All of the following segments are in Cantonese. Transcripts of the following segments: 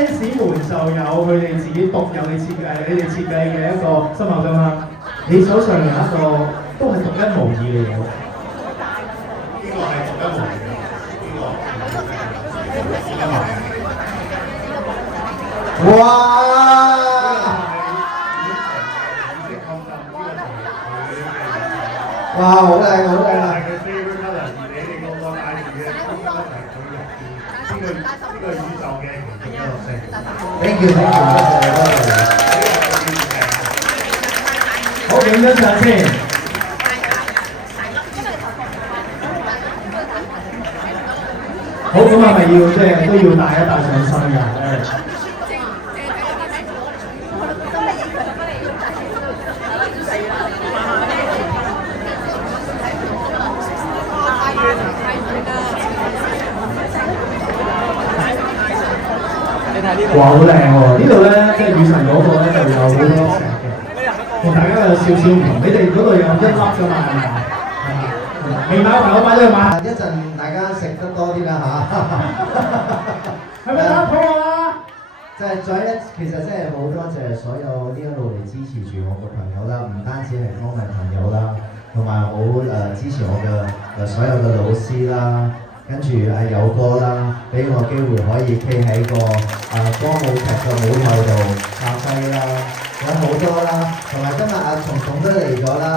fans 們就有佢哋自己獨有嘅設計，你哋設計嘅一個心口金啦。你手上有一個都係獨一無二嘅嘢。呢個係獨一無二嘅，呢個。哇！哇！好靚，好靚啊！Thank you， 好，影張相先。好，咁係咪要即係都要帶一帶上身㗎？哇！好靚喎！呢度咧即係雨神嗰個咧就有好多石嘅，同大家有少少唔同。你哋嗰度有一粒㗎嘛？係咪？未買嘅朋友買咗去買。一陣大家食得多啲啦嚇。係咪打肚啊？就係其實真係好多謝所有呢一路嚟支持住我嘅朋友啦，唔單止係歌迷朋友啦，同埋好支持我嘅所有嘅老師啦。跟住友哥啦，俾我機會可以企喺個歌舞劇嘅舞台度發揮啦，有好多啦，同埋今日松松都嚟咗啦。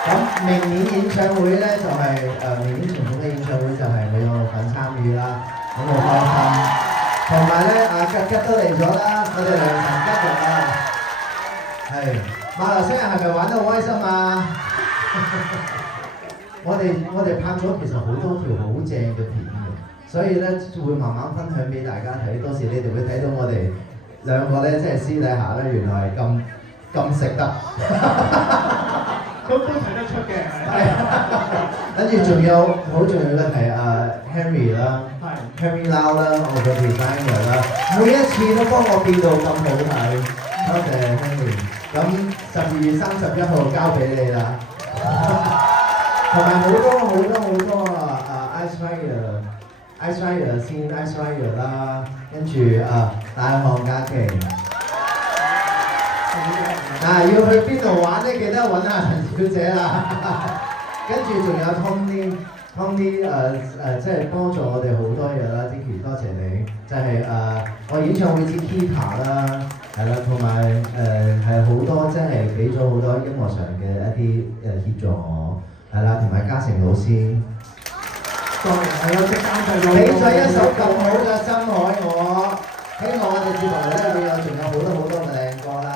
咁明年演唱會咧就係明年松松嘅演唱會就係我有份參與啦，咁好開心。同埋咧吉吉都嚟咗啦，我哋良辰吉日啊，係馬來西亞係咪玩得好開心啊？我哋拍咗其實好多條好正嘅片嘅，所以咧會慢慢分享俾大家睇。到時你哋會睇到我哋兩個咧，即係私底下咧，原來係咁食得，都睇得出嘅。係。跟住仲有好重要咧係Henry 啦 ，Henry Lau 啦，我嘅 designer 啦，每一次都幫我變到咁好睇，多謝 Henry。咁12月31號交俾你啦。同埋好多Ice Rider 先 Ice Rider 啦，跟住大漢嘉琪。要去邊度玩咧？記得揾下陳小姐啦。跟住仲有 Tony 即係幫助我哋好多嘢啦 ，Dicky 多謝你。就係我演唱會之 Kita 啦，係啦，同埋係好多即係俾咗好多音樂上嘅一啲協助我。係啦，同埋嘉誠老師，係有隻監製俾咗一首咁好嘅《深海我》，希望我哋接落嚟咧會有仲有好多嘅靚歌啦。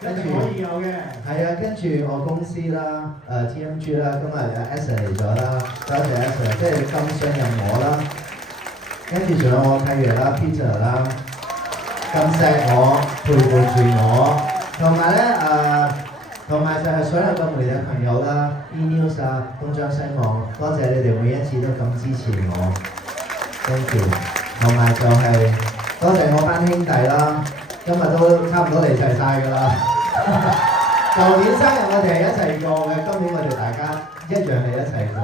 跟住可以有嘅。係啊，跟住我公司啦，TMG 啦，今日Esa 嚟咗啦，多謝 Esa， 即係咁信任我啦。跟住仲有我契爺啦 Peter 啦，咁錫我，陪伴住我，同埋咧同埋就係所有嘅媒體朋友啦 ，E-News 啊，東張西望，多謝你哋每一次都咁支持我 ，thank you。同埋就係多謝我班兄弟啦，今日都差唔多嚟齊晒㗎啦。舊年生日我哋係一齊過嘅，今年我哋大家一樣係一齊過，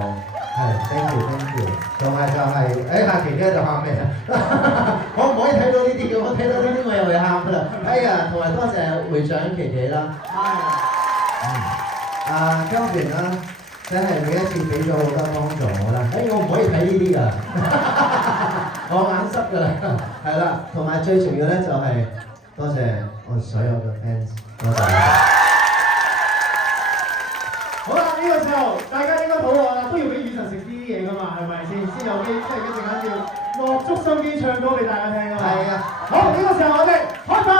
係 thank you。同埋就係下期咧就喊咩啊？可唔可以睇到呢啲嘅？我睇到呢啲我又會喊㗎啦。同埋多謝會長琪琪啦。Kelvin 啦，真係每一次俾咗好多幫助我啦。我唔可以睇呢啲㗎，我眼濕㗎啦。係啦，同埋最重要咧就係多謝我所有嘅 fans， 多謝你哋。好啦，呢個時候大家應該肚餓啦，都要俾雨神食啲嘢㗎嘛，係咪先？先有機，即係一陣間要落足心機唱歌俾大家聽㗎嘛。係啊。好，呢個時候我哋開飯。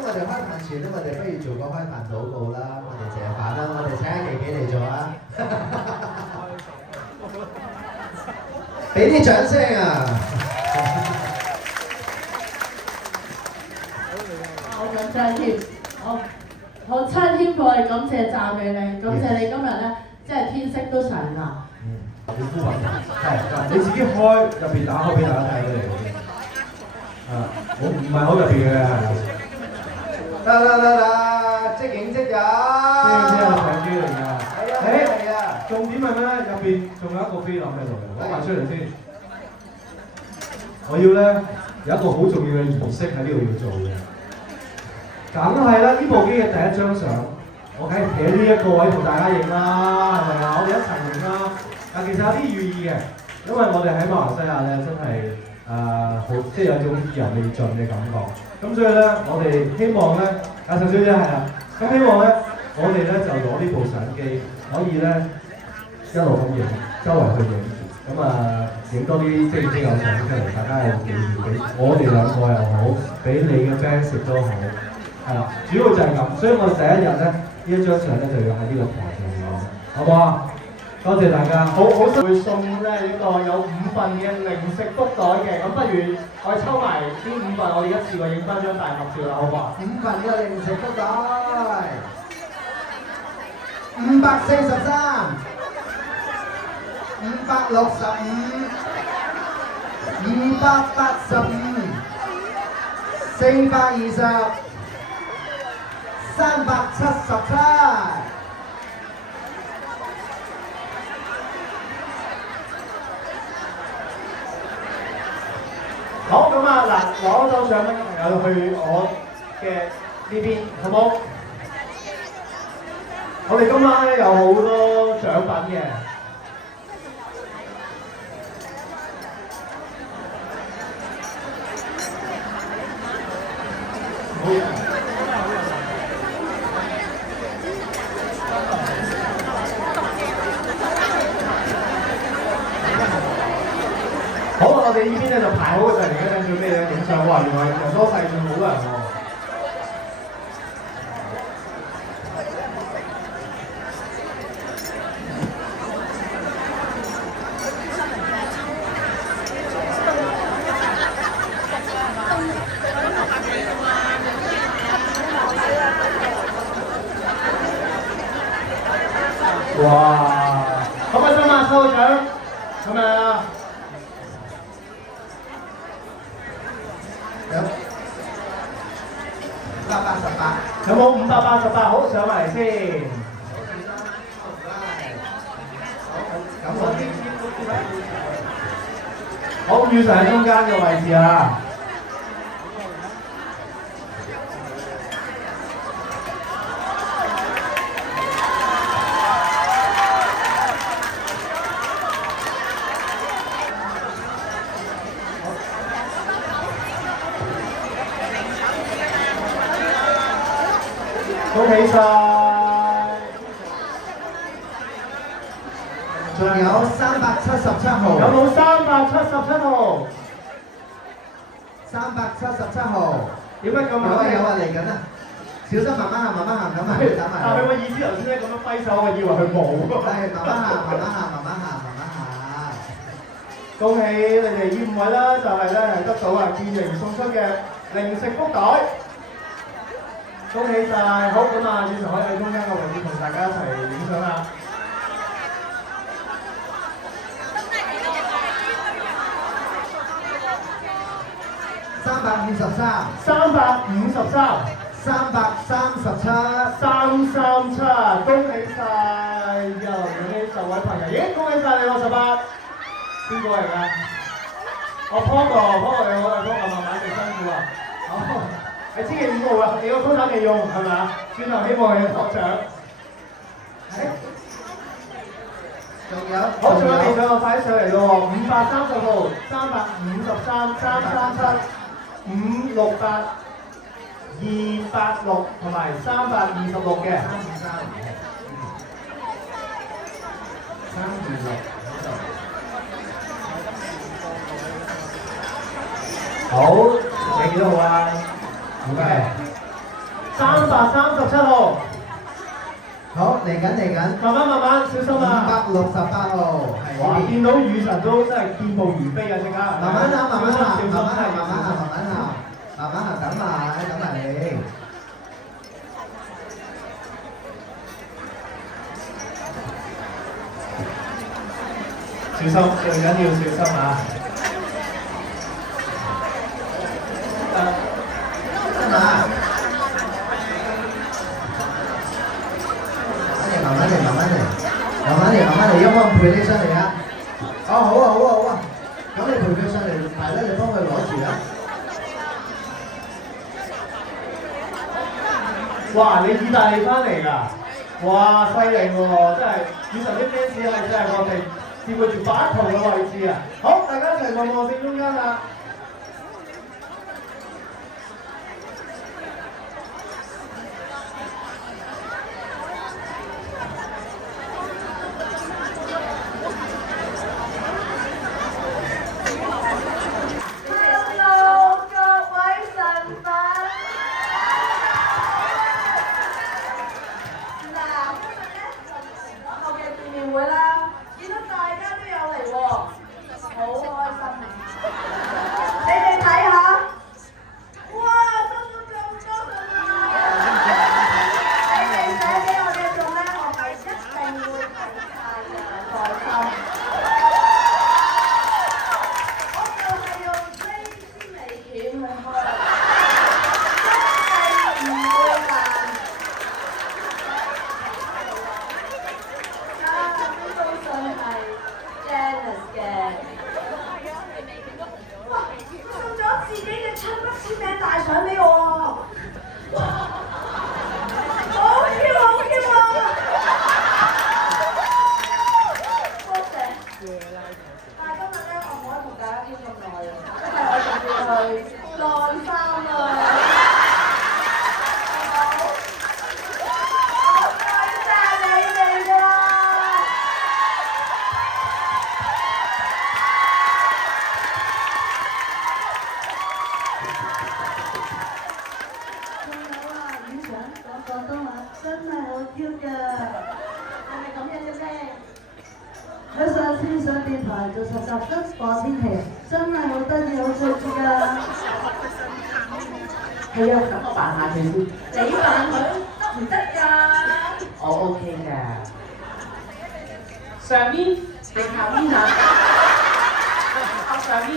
我哋開飯前咧，我哋不如做個開飯禱告啦。我哋謝飯啦，我哋請阿琪琪嚟做啊！俾啲掌聲啊！好緊張添，好親天父係感謝讚美你，感謝你今日咧，即係天色都sáng啦。好膚品係，你自己開入邊打開俾大家睇嚟。我唔係好入邊嘅係。得，即影即有。即有相機嚟㗎。係啊。重點係咩咧？入邊仲有一個菲林喺度嘅，攞埋出嚟先。我要咧有一個好重要嘅儀式喺呢度要做嘅。梗係啦，呢部機嘅第一張相，我梗係企喺呢一個位同大家影啦，係咪啊？我哋一齊影啦。但其實有啲寓意嘅，因為我哋喺馬來西亞咧真係好，即係有種意猶未盡嘅感覺。咁所以咧，我哋希望咧，陳小姐係啦，咁希望咧，我哋咧就攞呢部相機，可以咧一路咁影，周圍去影，咁影多啲即係偶像出嚟，大家有紀念俾我哋兩個又好，俾你嘅 fans 都好，係啦，主要就係咁，所以我哋第一日咧呢一張相咧就要喺呢個台上面攞，好唔好啊？多謝大家。好會送咧呢個有5份嘅零食福袋嘅，咁不如我哋抽埋呢5份，我哋一次過影翻張大合照啦，好唔好啊？5份嘅零食福袋，543、565、285、420、377。好咁啊，嗱，攞到獎品嘅朋友去我嘅呢邊，好冇？我哋今晚咧有好多獎品嘅。好，我哋呢邊咧就排好嘅就嚟緊準備咧影相喎，原來人多勢眾，好多人喎。哇！開唔開心啊？收個獎，係咪啊？有冇588？好，上埋嚟先。好，雨神喺中間嘅位置啊！恭喜晒！仲有377號。有冇377號？377號。點解咁慢？有啊，嚟緊啊！小心慢慢行，慢慢行，咁啊，等埋。但係佢意思頭先咧咁樣揮手，我以為佢冇。係慢慢行，慢慢行，慢慢行，慢慢行。恭喜你哋呢5位啦，就係咧係得到建營送出嘅零食福袋。恭喜晒！好咁啊，以上可以喺中間嘅位置同大家一齊影相啦。353、337，恭喜晒！又恭喜10位朋友，咦，恭喜晒你喎18，邊個嚟㗎？我 Paul 你好啊，Paul慢慢地辛苦啊。好，你千祈5號啊，你個高膽未用係咪啊？轉頭希望你獲獎。仲有，好，仲有未上，快啲上嚟咯喎！530號、353、337、568、286同埋326嘅。好，你幾多號啊？唔該。337號。好，嚟緊。慢慢，小心啊！568號。哇！見到雨神都真係健步如飛啊！即刻。慢慢行，等埋你。小心，最緊要小心啊！慢慢嚟，一幫佢陪你上嚟啊！好啊！咁你陪佢上嚟，係啦，你幫佢啊？哇！你意大利翻嚟㗎？哇！犀利喎，真係以神啲 fans 係真係我哋佔據住8圖嘅位置啊！好，大家一齊望望正中間啦！係啊，咁我扮下佢先。你扮佢得唔得㗎？我 OK 嘅。上面定下面啊？上面。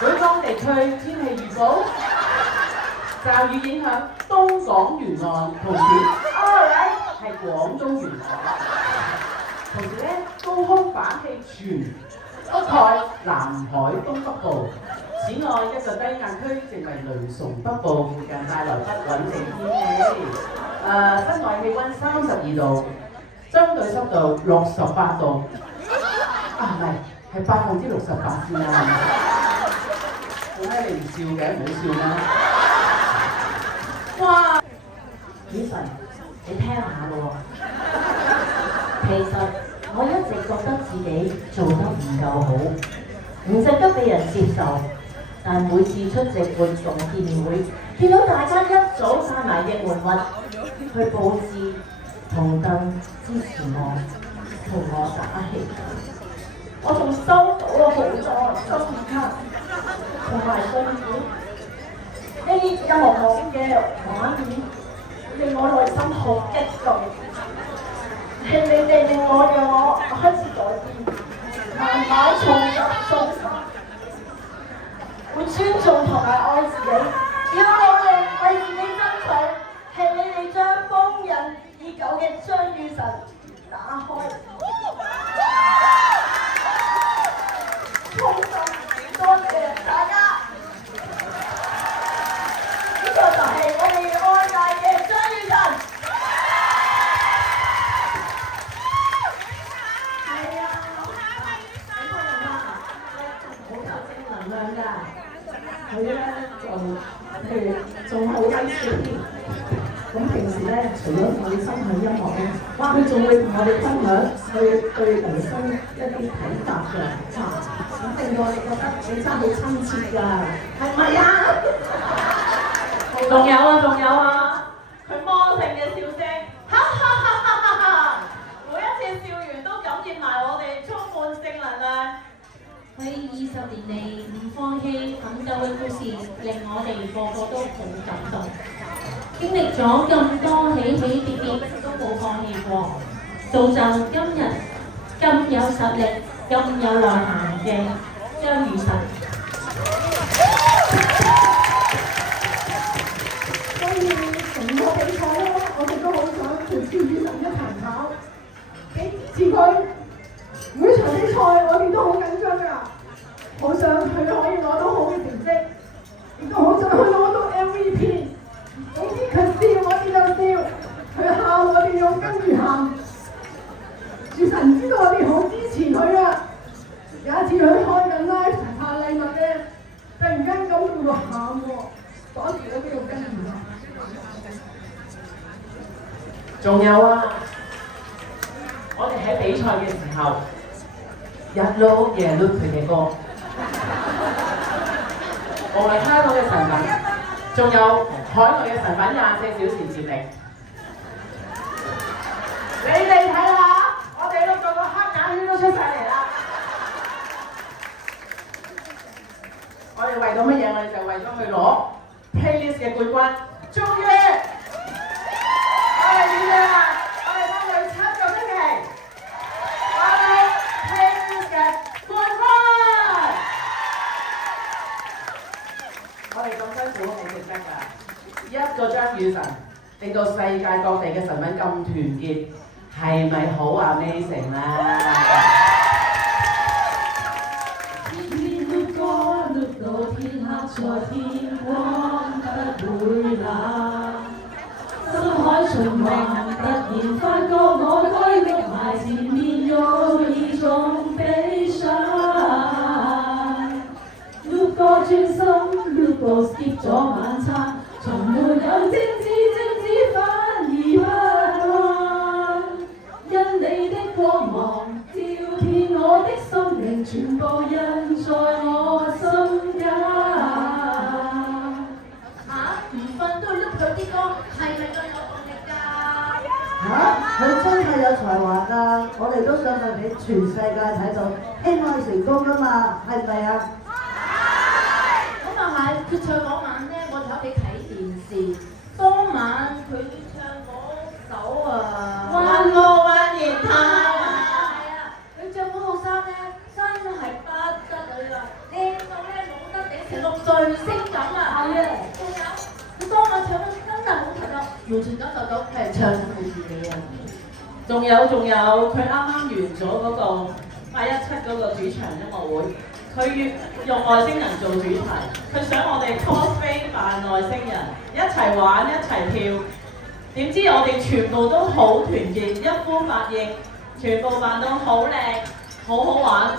本港地區天氣預報，驟雨影響東港沿岸，同時係廣東沿岸。同時咧，高空反氣旋覆蓋南海東北部。此外，一個低壓區正為雷崇北部附近帶來不穩定天氣。室外氣温32度，相對濕度68%度。唔係68%先啦。做咩你唔笑嘅？唔好笑啦！哇！女神，你聽下喎。其實我一直覺得自己做得唔夠好，唔值得俾人接受。但每次出席活動見面會，見到大家一早帶埋應援物去佈置同燈支持我，同我打氣。我仲收到咗好多心意卡同埋信件，呢啲音樂堂嘅畫面令我內心好激動。係你哋令我讓我開始改變，慢慢重拾信心。會尊重同埋愛自己，要努力為自己爭取，係你哋將封印已久嘅張雨神打開。衷心多謝大家，呢個就係我哋愛戴嘅張雨神。係啊，好有正能量㗎。佢咧就譬如仲好低調添，咁平時咧除咗我哋分享音樂咧，哇佢仲會同我哋分享佢對人生一啲睇法嘅，咁令到我哋覺得你真係好親切㗎，係咪啊？仲有啊，佢魔性嘅笑聲，哈哈哈哈哈哈！每一次笑完都感染埋我哋，充滿正能量。佢20年嚟唔放棄奮鬥嘅故事，令我哋個個都好感動。經歷咗咁多起起跌跌，都冇放棄過，造就今日咁有實力、咁有內涵嘅張雨神。所以成個比賽咧，我哋都好想同張雨神一齊跑，幾支持佢。每場比賽我哋都好緊張㗎。好想佢可以攞到好嘅成績，亦都好想佢攞到 MVP。總之佢笑我哋就笑，佢喊我哋要跟住喊。主神知道我哋好支持佢啊！有一次佢開緊 live 派禮物嘅，突然間感動到喊喎，嗰時我都要跟住喊。仲有啊，我哋喺比賽嘅時候，日撈夜撈佢嘅歌，無論香港嘅神品，仲有海外嘅神品24小時接力。你哋睇下，我哋碌到個黑眼圈都出晒嚟啦！我哋為咗乜嘢？我哋就為咗去攞 Playlist 嘅冠軍，終於！我哋點樣啊？我哋幫佢7個星期，攞到 Playlist 嘅冠軍！我哋咁辛苦好值得㗎，一個張雨神令到世界各地嘅神品咁團結，係咪好 amazing 啦？天黑在天光不會冷，心海循環，突然發覺我該的埋前面有一種悲傷。碌過專心，碌過 skip 咗晚餐，從沒有精子反而不安。因你的光芒照遍我的心靈，全部印在我心間。唔瞓都要碌佢啲歌，係咪咁有動力㗎？佢真係有才華㗎，我哋都想佢俾全世界睇到，希望成功㗎嘛，係咪啊？咁啊係，決賽嗰晚咧，我哋喺屋企睇電視，當晚佢唱嗰首萬我萬言他。係啊，佢着嗰套衫咧，真係不得了啦，靚到咧冇得頂，成個巨星咁啊！係啊，仲有佢當晚唱得真係好睇啊，完全感受到佢係唱佢自己啊！仲有，佢啱啱完咗嗰個817嗰個主場音樂會，佢用外星人做主題，佢想我哋 cosplay 扮外星人，一齊玩一齊跳。點知我哋全部都好團結，一呼百應，全部扮到好靚，好好玩。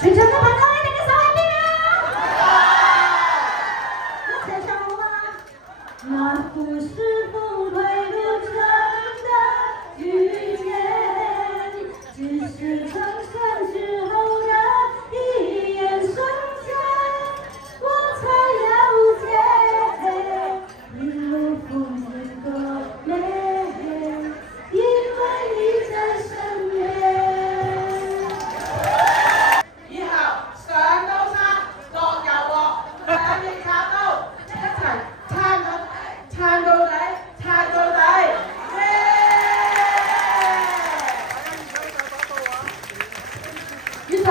全場嘅朋友，你哋嘅手喺邊啊？一齊唱好嗎？那不是峰回路轉的遇見，只是轉身之後的一眼瞬間，我才了解，一路風景多美，因為你在身邊。以後上刀山落油鑊，兩翼插刀，一齊撐到底，撐到底。雨神，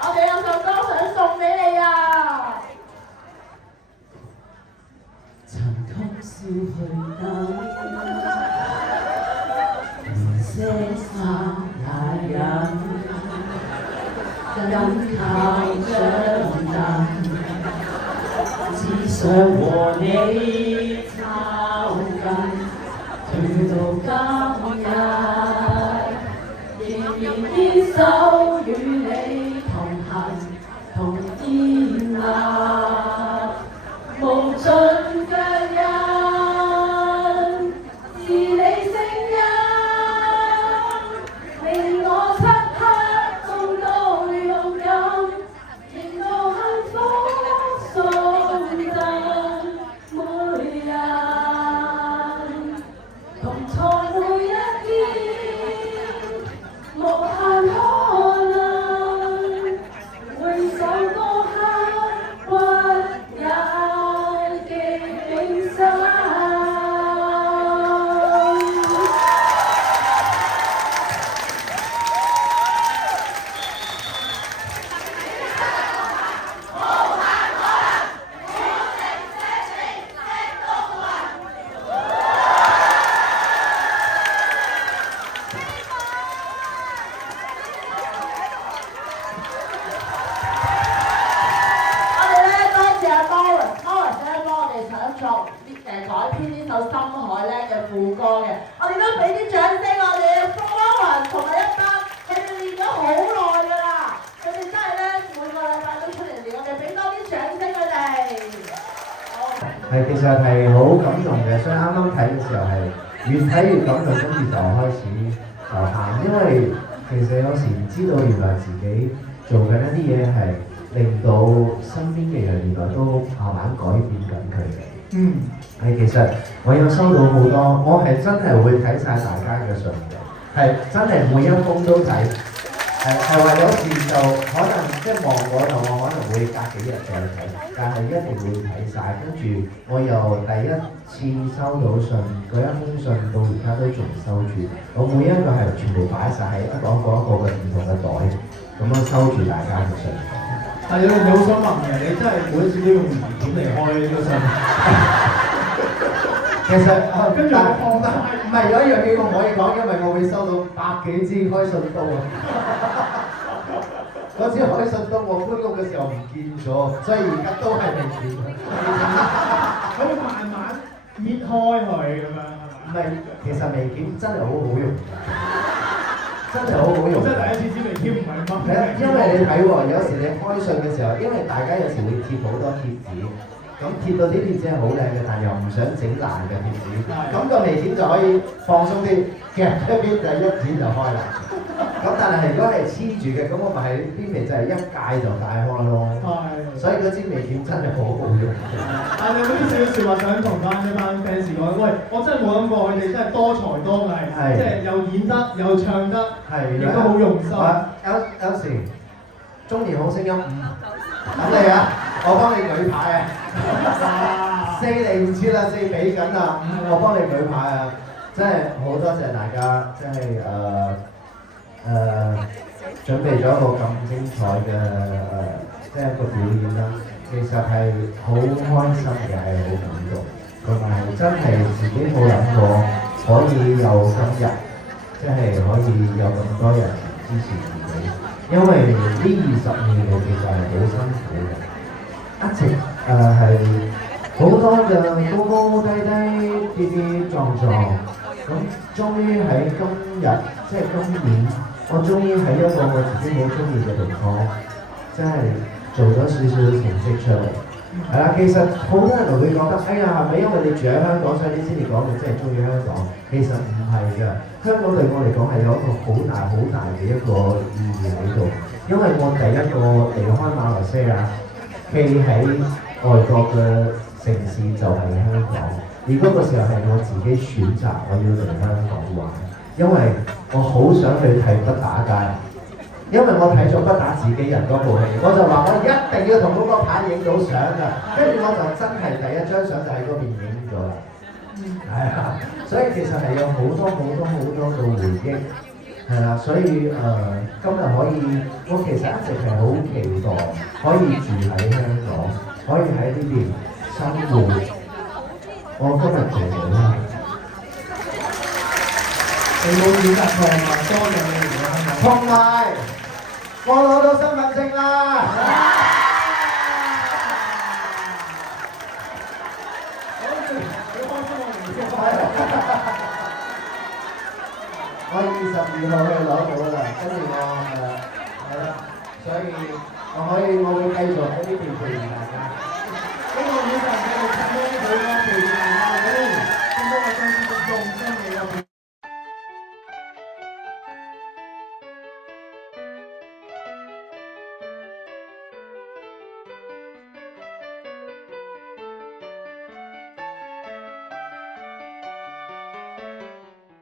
我哋有首歌想送俾你啊！曾通宵去等，些沙也忍，緊靠張凳，只想和你靠近，去到今日，仍然堅守與你同行，同建立無盡腳印，是你聲音，令我漆黑中都勇敢，迎到幸福送贈每人，同創每係其實係好感動嘅，所以啱啱睇嘅時候係越睇越感動，跟住就開始就喊，因為其實有時唔知道原來自己做緊一啲嘢係令到身邊嘅人原來都慢慢改變緊佢哋。係其實我有收到好多，我係真係會睇晒大家嘅信嘅，係真係每一封都睇。係話有時就可能即係望嗰度，我可能會隔幾日再睇，但係一定會睇晒。跟住我由第一次收到信嗰一封信到而家都仲收住，我每一個係全部擺晒喺一個嘅唔同嘅袋，咁樣收住大家嘅信。但係有好想問嘅，你真係每一次都用疑點嚟開呢個信？其實跟住我放低。唔係有一樣嘢我唔可以講，因為我會收到百幾支開信刀啊！嗰支開信刀我搬屋嘅時候唔見咗，所以而家都係未見。佢會慢慢搣開佢咁樣，唔係，其實微鉗真係好好用，真係好好用。我真係第一次知微鉗唔係乜。係啊，因為你睇喎，有時你開信嘅時候，因為大家有時會貼好多貼紙。咁貼到啲貼紙係好靚嘅，但又唔想整爛嘅貼紙，咁個微鉗就可以放鬆啲，夾一邊就一剪就開啦。咁但係如果係黐住嘅，咁我咪喺邊邊就係一戒就戒開咯。係。所以嗰支微鉗真係好好用。但你有冇啲少少説話想同翻呢班 fans 講？喂，我真係冇諗過佢哋真係多才多藝，即係又演得又唱得，亦都好用心。有時中年好聲音等你啊！我幫你舉牌啊！4嚟唔切啦，4比緊啦，5我幫你舉牌啊！真係好多謝大家，真係準備咗一個咁精彩嘅即係一個表演啦。其實係好開心嘅，係好感動，同埋真係自己冇諗過可以有今日，即係可以有咁多人支持自己，因為呢20年其實係好辛苦嘅。一直係好多嘅高高低低、跌跌撞撞，咁終於喺今日，即係今年，我終於喺一個我自己好中意嘅地方，真係做咗少少成績出嚟。係啦，其實好多人會覺得，哎呀，係咪因為你住喺香港，所以你先至講你真係中意香港？其實唔係㗎，香港對我嚟講係有一個好大嘅一個意義喺度，因為我第一個離開馬來西亞。企喺外國嘅城市就係香港，而嗰個時候係我自己選擇我要嚟香港玩，因為我好想去睇不打街，因為我睇咗不打自己人嗰部戲，我就話我一定要同嗰個牌影到相㗎，跟住我就真係第一張相就喺嗰邊影咗啦，係啊，所以其實係有好多嘅回憶。係啦，所以今日可以，我其實一直係好期待可以住喺香港，可以喺呢邊生活。我今日做到啦。你冇選擇錯嘛？多謝你嚟香港。同埋我攞到身份證啦！我22號去攞到啦，跟住